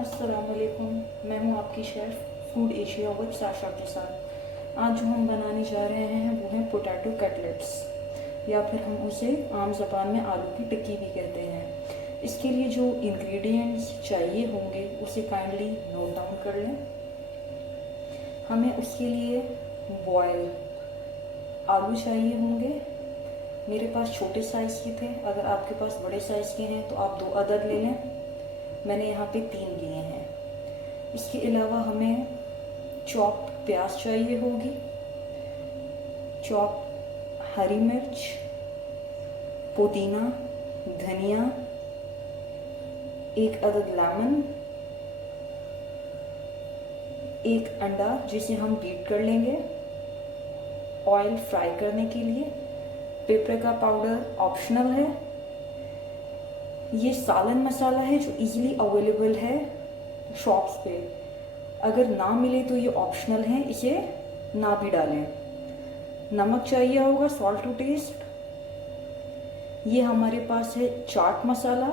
अस्सलामुअलैकुम। मैं हूं आपकी chef food Asia with Sasha के साथ। आज जो हम बनाने जा रहे हैं वो है पोटैटो कटलेट्स, या फिर हम उसे आम ज़बान में आलू की टिक्की भी कहते हैं। इसके लिए जो इंग्रेडिएंट्स चाहिए होंगे उसे काइंडली नोट डाउन कर लें। हमें उसके लिए बॉयल आलू चाहिए होंगे। मेरे पास छोटे साइज़ के थे, अगर आपके पास बड़े साइज़ के हैं तो आप 2 अदद ले लें। मैंने यहाँ पे 3 लिए हैं। इसके अलावा हमें चॉप प्याज चाहिए होगी, चॉप हरी मिर्च, पुदीना, धनिया, 1 अदद लेमन, 1 अंडा जिसे हम बीट कर लेंगे, ऑयल फ्राई करने के लिए, पेपरिका पाउडर ऑप्शनल है। ये सालन मसाला है जो इजीली अवेलेबल है शॉप्स पे। अगर ना मिले तो ये ऑप्शनल है, इसे ना भी डालें। नमक चाहिए होगा, सॉल्ट टू टेस्ट। ये हमारे पास है चाट मसाला।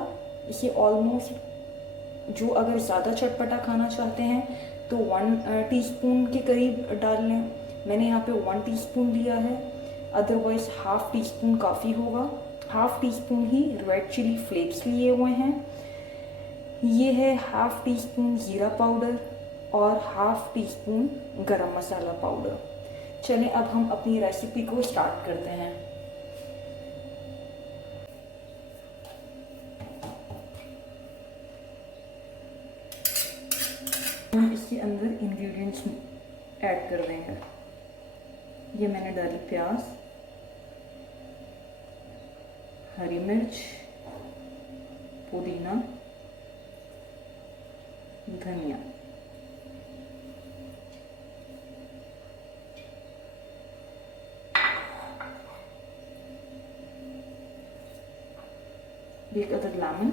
इसे ऑलमोस्ट जो अगर ज़्यादा चटपटा खाना चाहते हैं तो 1 टीस्पून के करीब डाल लें। मैंने यहाँ पे 1 टीस्पून लिया है, अदरवाइज ½ टीस्पून काफ़ी होगा। ½ टीस्पून ही रेड चिली फ्लेक्स लिए हुए हैं। ये है ½ टीस्पून ज़ीरा पाउडर और ½ टीस्पून गरम मसाला पाउडर। चलें अब हम अपनी रेसिपी को स्टार्ट करते हैं। हम इसके अंदर इंग्रेडिएंट्स ऐड कर देंगे। ये मैंने डाली प्याज, हरी मिर्च, पुदीना, धनिया, एक अदद लेमन,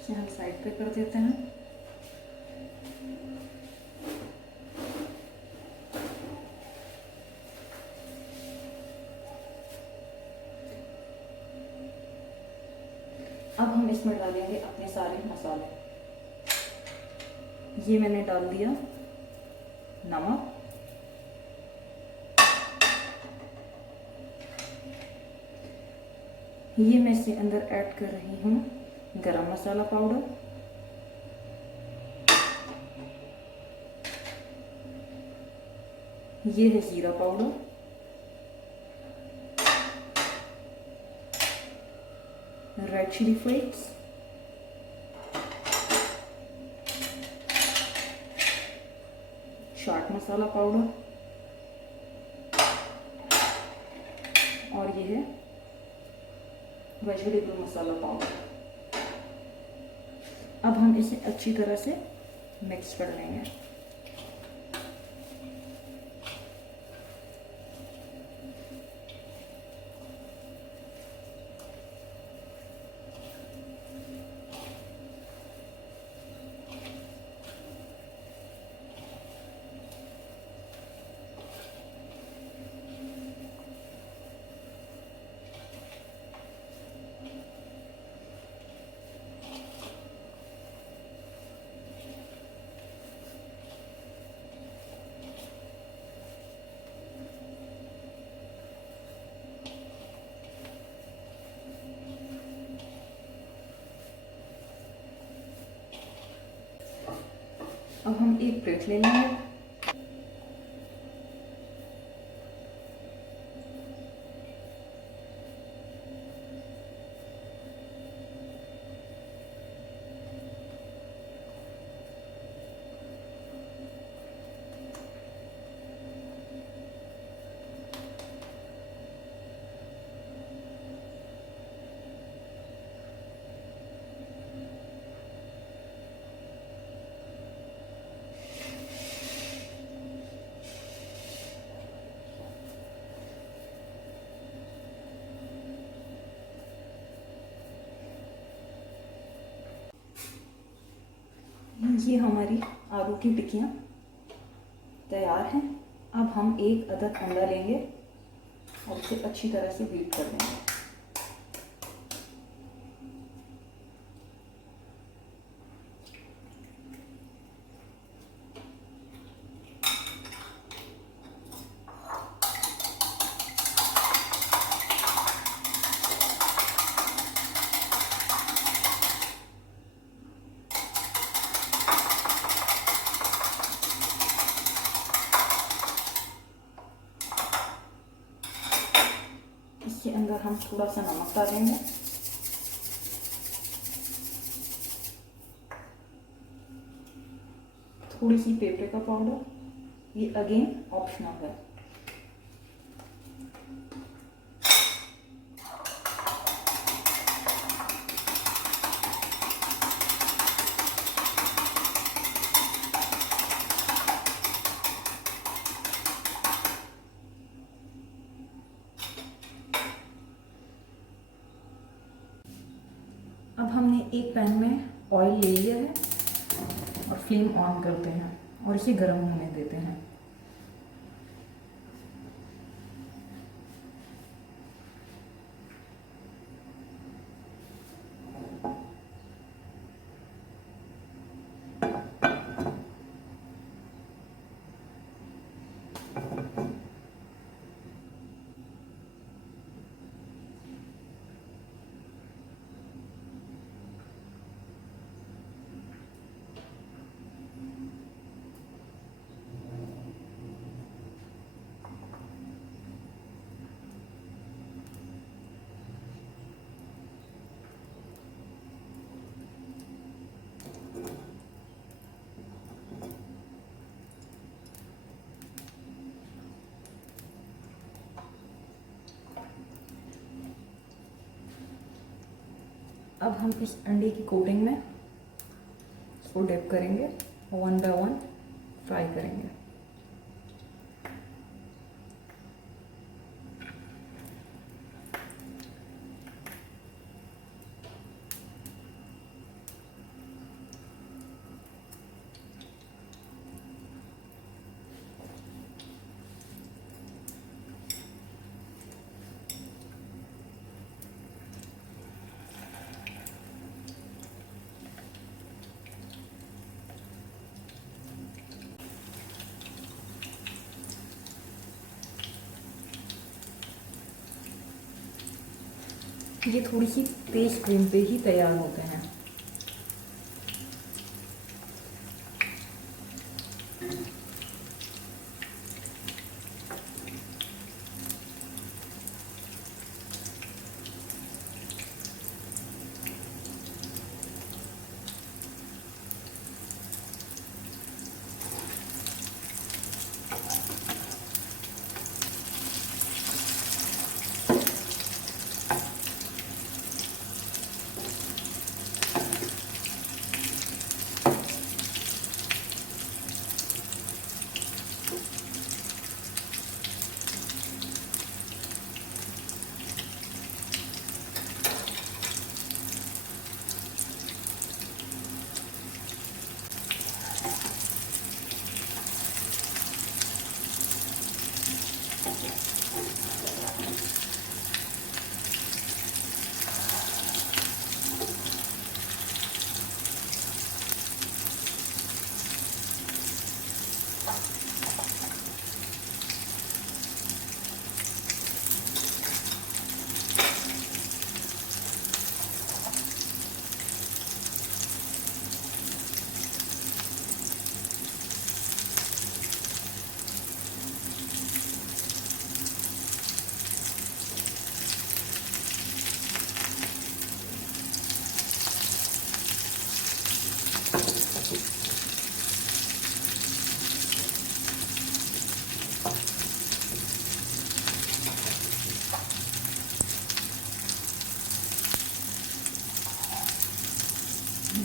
इसे हम साइड पे कर देते हैं। अब हम इसमें डालेंगे अपने सारे मसाले। ये मैंने डाल दिया नमक, ये मैं इसके अंदर ऐड कर रही हूँ गरम मसाला पाउडर, ये है जीरा powder, red chilli flakes, chaat masala powder, और ये है वेजिटेबल मसाला पाउडर। अब हम इसे अच्छी तरह से मिक्स कर लेंगे। अब हम एक प्लेट ले लेंगे। ये हमारी आलू की टिक्कियाँ तैयार हैं। अब हम एक अदद अंडा लेंगे और इसे अच्छी तरह से बीट कर देंगे। इसके अंदर हम थोड़ा सा नमक डालेंगे, थोड़ी सी पेपरिका पाउडर, ये अगेन ऑप्शनल है। अब हमने एक पैन में ऑयल ले लिया है और फ्लेम ऑन करते हैं और इसे गर्म होने देते हैं। अब हम इस अंडे की कोटिंग में इसको डिप करेंगे और 1 बाय 1 फ्राई करेंगे। ये थोड़ी सी तेज फ्लेम पे ही तैयार होते हैं।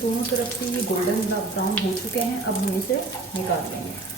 दोनों तरफ से ये गोल्डन ब्राउन हो चुके हैं। अब हम इसे निकाल लेंगे।